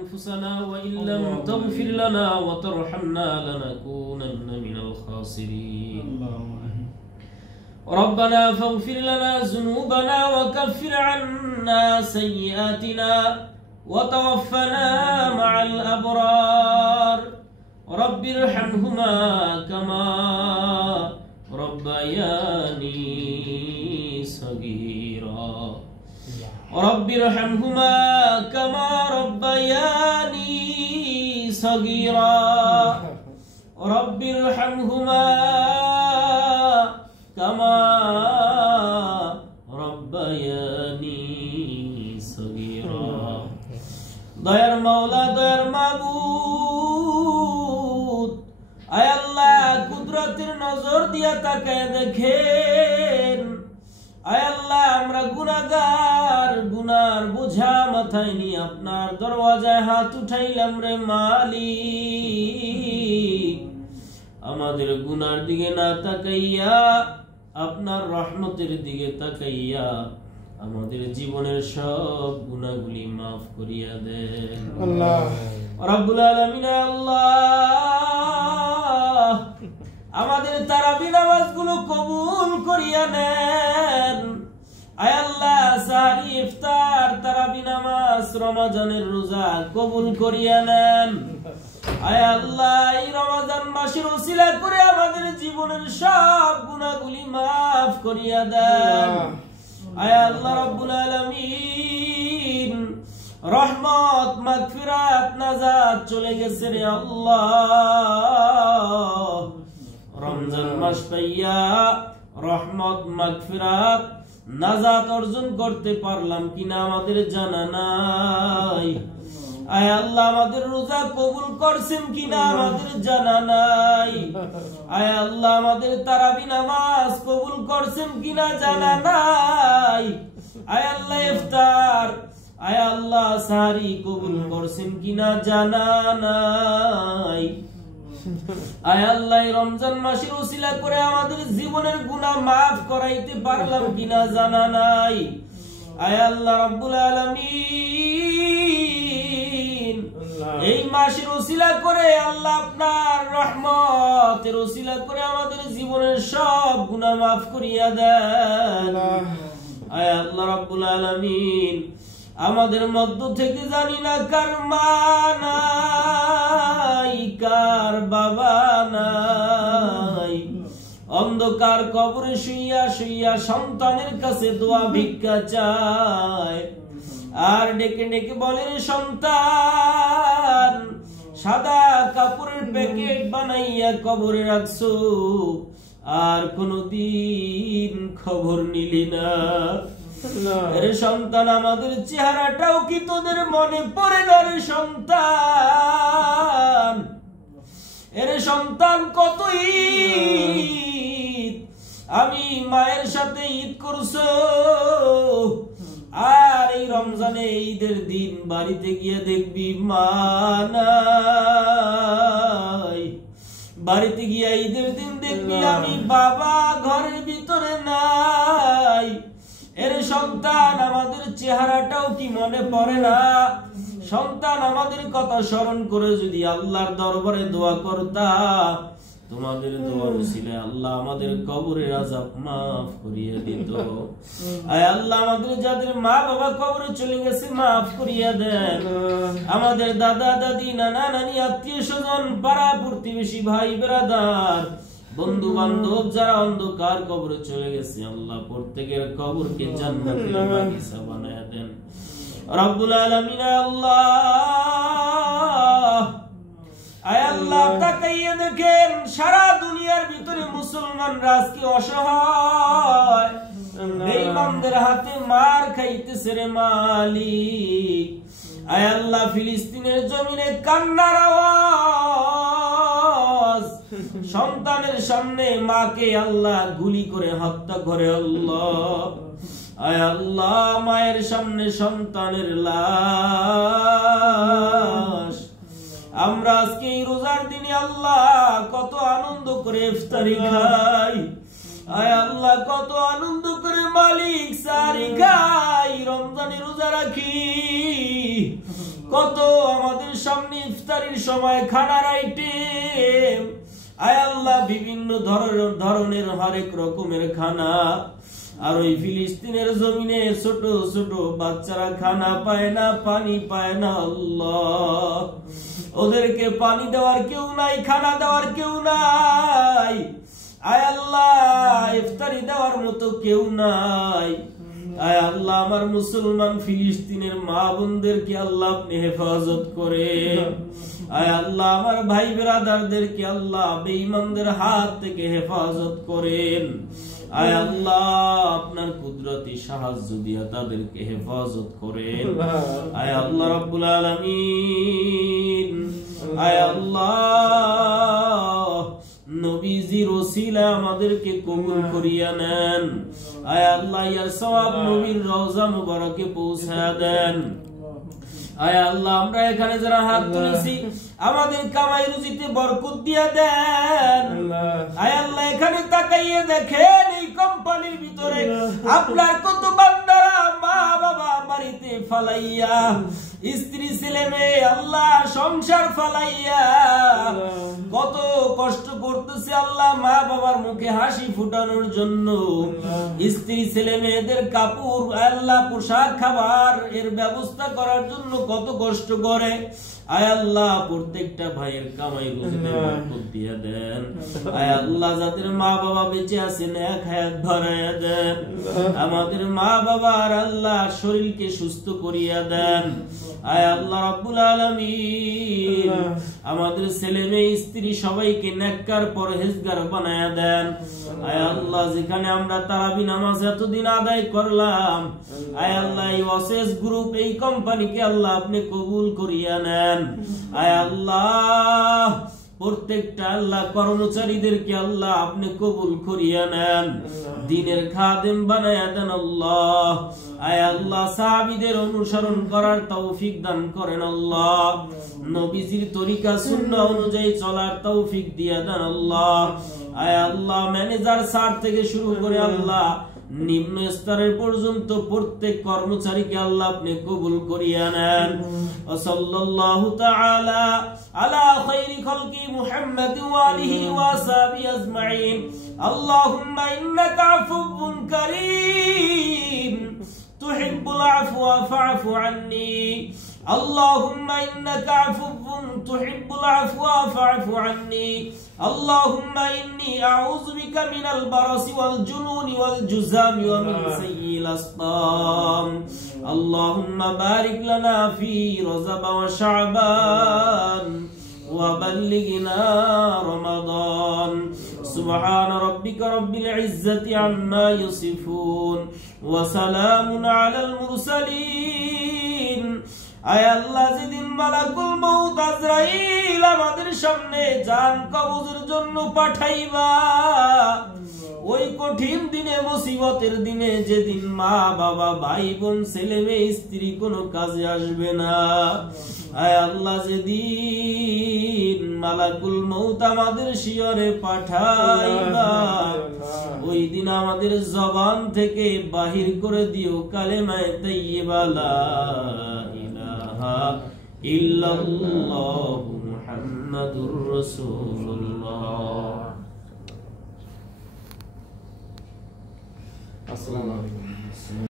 أنفسنا وإن لم تغفر لنا وترحمنا لنكونن من الخاسرين. ربنا فاغفر لنا ذنوبنا وكفر عنا سيئاتنا وتوفنا مع الأبرار. رب ارحمهما كما ربياني صغيرا. رب ارحمهما كما ربياني صغيرا. رب ارحمهما كما ربياني صغيرا. দয়ার মাওলা, দয়ার মাবুদ, আয় আল্লাহ কুদরতের নজর দিয়া তাকায় দেখেন। আয় আল্লাহ আমরা গুনাহগার, গুনার বোঝা মাথায় নিয়ে আপনার দরওয়াজায় হাত উঠাইলাম রে মালিক। আমাদের গুনার দিকে না তাকাইয়া আপনার রহমতের দিকে তাকাইয়া আমাদের জীবনের সব গুনাহগুলি মাফ করিয়া দেন আল্লাহ রাব্বুল আলামিন। আল্লাহ আমাদের তারাবি নামাজগুলো কবুল করিয়া নেন। আয় আল্লাহ সাহরি, ইফতার, তারাবি নামাজ, রমজানের রোজা কবুল করিয়া নেন। আয় আল্লাহ এই রমজান মাসের ওসিলা করে আমাদের জীবনের সব গুনাহগুলি মাফ করিয়া দেন। আয় আল্লাহ রাব্বুল আলামিন রহমত, মাগফিরাত, নাজাত চলে গেছে রে আল্লাহ। রমজান মাস পাইয়া রহমত, মাগফিরাত, নাজাত অর্জন করতে পারলাম কিনা আমাদের জানা নাই। আয় আল্লাহ আমাদের রোজা কবুল করছেন কিনা আমাদের জানা নাই। আয় আল্লাহ আমাদের তারাবি নামাজ কবুল করছেন কিনা জানা নাই। আয় আল্লাহ ইফতার, আয় আল্লাহ সাহরি কবুল করছেন কিনা জানা নাই। আয় আল্লাহ রমজান মাসের ওসিলা করে আমাদের জীবনের গুনাহ মাফ করাইতে পারলাম কিনা জানা নাই। আয় আল্লাহ রাব্বুল আলামিন এই মাসের ওসিলা করে আল্লাহ আপনার রহমতের ওসিলা করে আমাদের জীবনের সব গুনাহ মাফ করিয়া দেন। আয় আল্লাহ রাব্বুল আলামিন আমাদের মধ্য থেকে জানি না কার মা নাই, কার বাবা নাই, অন্ধকার কবরে শুইয়া শুইয়া সন্তানের কাছে দোয়া ভিক্ষা চায় আর ডেকে ডেকে বলে সন্তান সাদা কাপড়ের প্যাকেট বানাইয়া কবরে রাখছো, আর কোনদিন খবর নিলি না। রে সন্তান আমাদের চেহারাটাও কি তোদের মনে পড়ে না রে সন্তান? এরে সন্তান কত ঈদ আমি মায়ের সাথে ঈদ করছো, আর এই রমজানে ঈদের দিন বাড়িতে গিয়ে দেখবি মা নাই। বাড়িতে গিয়ে ঈদের দিন দেখবি আমি বাবা ঘরের ভিতরে নাই। এর সন্তান আমাদের চেহারাটাও কি মনে পড়ে না? সন্তান আমাদের কথা স্মরণ করে যদি আল্লাহর দরবারে দোয়া করতাম, তোমাদের দোয়ার উসিলায় আল্লাহ আমাদের কবরের আযাব মাফ করিয়ে দিত। আয় আল্লাহ আমাদের যাদের মা বাবা কবরে চলে গেছে মাফ করিয়ে দেন। আমাদের দাদা দাদি, নানা নানি, আত্মীয় স্বজন, পাড়া প্রতিবেশী, ভাই ব্রাদার, বন্ধু বান্ধব যারা অন্ধকার কবরে চলে গেছে আল্লাহ প্রত্যেকের কবরকে জান্নাতের বাগিচা বানায়া দেন রব্বুল আলামিন। আল্লাহ আয় আল্লাহ তাকাইয়া দেখেন সারা দুনিয়ার ভিতরে মুসলমানরা আজকে অসহায়, বেঈমানদের হাতে মার খাইতেছে রে মালিক। আয় আল্লাহ ফিলিস্তিনের জমিনে কান্নার আওয়াজ, সন্তানের সামনে মাকে আল্লাহ গুলি করে হত্যা করে আল্লাহ। আয় আল্লাহ মায়ের সামনে সন্তানের লাশ। আমরা আজকে এই রোজার দিনে আল্লাহ কত আনন্দ করে ইফতারি খাই। আয় আল্লাহ কত আনন্দ করে মালিক সারি খাই, রমজানে রোজা রাখি, কত আমাদের সামনে ইফতারির সময় খানার আইটেম, আয় আল্লাহ বিভিন্ন ধরনের হরেক রকমের খানা। আর ওই ফিলিস্তিনের জমিনে ছোট ছোট বাচ্চারা খানা পায় না, পানি পায় না। আল্লাহ, ওদেরকে পানি দেওয়ার কেউ নাই, খানা দেওয়ার কেউ নাই। আয় আল্লাহ, ইফতারি দেওয়ার মতো কেউ নাই। আয় আল্লাহ, আমার মুসলমান ফিলিস্তিনের মা বোনদেরকে আল্লাহ আপনি হেফাজত করেন। আয় আল্লাহ, আমার ভাই বেরাদারদেরকে আল্লাহ বেঈমানদের হাত থেকে হেফাজত করেন। আয় আল্লাহ, আপনার কুদরতি সাহায্য দিয়া তাদেরকে হেফাজত করেন। আয় আল্লাহ রাব্বুল আলামিন, আয় আল্লাহ, নবীজির ওসিলা আমাদেরকে কবুল করিয়া নেন। আয় আল্লাহ, ইয়া সওয়াব নবীর রওজা মুবারকে পৌঁছায়া দেন। আয় আল্লাহ, আমরা এখানে যারা হাত তুলেছি আমাদের কামাই রুজিতে বরকত দিয়া দেন। আয় আল্লাহ, এখানে তাকাইয়ে দেখেন এই কোম্পানির ভিতরে আপনার কত বান্দারা মা বাবা বাড়িতে ফালাইয়া, স্ত্রী ছেলে মেয়ে আল্লাহ সংসার ফালাইয়া কত কষ্ট করতেছে আল্লাহ মা বাবার মুখে হাসি ফুটানোর জন্য, স্ত্রী ছেলে মেয়েদের কাপড় আল্লাহ পোশাক খাবার এর ব্যবস্থা করার জন্য কত কষ্ট করে। আয় আল্লাহ, প্রত্যেকটা ভাইয়ের কামাই রুজিতে বরকত দিয়ে দেন। আয় আল্লাহ, যাদের মা বাবা বেঁচে আছেন এক হায়াত ধরায়া দেন। আমাদের মা বাবার আল্লাহ শরীরকে সুস্থ করিয়া দেন। আয় আল্লাহ রাব্বুল আলামিন, আমাদের ছেলে মেয়ে স্ত্রী সবাইকে নেককার পরহেজগার বানায়া দেন। আয় আল্লাহ, যেখানে আমরা তারাবি নামাজ এতদিন আদায় করলাম, আয় আল্লাহ এই ওয়াসেস গ্রুপ এই কোম্পানিকে আল্লাহ আপনি কবুল করিয়া নেন। আয় আল্লাহ, প্রত্যেকটা আল্লাহ কর্মচারীদেরকে আল্লাহ আপনি কবুল করিয়া নেন, দ্বীনের খাদেম বানায়া দেন। আল্লাহ, আয় আল্লাহ, সাহাবীদের অনুসরণ করার তৌফিক দান করেন। আল্লাহ, নবীজির তরিকা সুন্নাহ অনুযায়ী চলার তৌফিক দিয়া দেন। আল্লাহ, আয় আল্লাহ, ম্যানেজার স্যার থেকে শুরু করে আল্লাহ নিম্ন স্তরের পর্যন্ত প্রত্যেক কর্মচারীকে আল্লাহ আপনি কবুল করিয়া নেন। সাল্লাল্লাহু তাআলা আলা খায়রি খালকি মুহাম্মাদ ওয়া আলিহি ওয়া সাহবিহি আজমাইন। আল্লাহুম্মা ইন্নাকা আফুউন কারীম তুহিব্বুল আফওয়া ফা'ফু আন্নী। اللهم إنك عفو تحب العفو فاعف عني. اللهم إني أعوذ بك من البرص والجنون والجذام ومن سيء الأسقام. اللهم بارك لنا في رجب وشعبان وبلغنا رمضان. سبحان ربك رب العزة عما يصفون وسلام على المرسلين. আয় আল্লাহ, যেদিন মালাকুল মউত আজরাইল আমাদের সামনে জান কবজের জন্য পাঠাইবা, ওই কঠিন দিনে মুসিবতের দিনে যেদিন মা বাবা ভাই বোন ছেলে মেয়ে স্ত্রী কোনো কাজে আসবে না, আয় আল্লাহ, যেদিন মালাকুল মউত আমাদের শিয়রে পাঠাইবা, ওই দিন আমাদের জবান থেকে বাহির করে দিও কালেমায়ে তাইয়্যিবা লা ইলাহা ইল্লাল্লাহু মুহাম্মাদুর রাসূলুল্লাহ। আসসালামু আলাইকুম।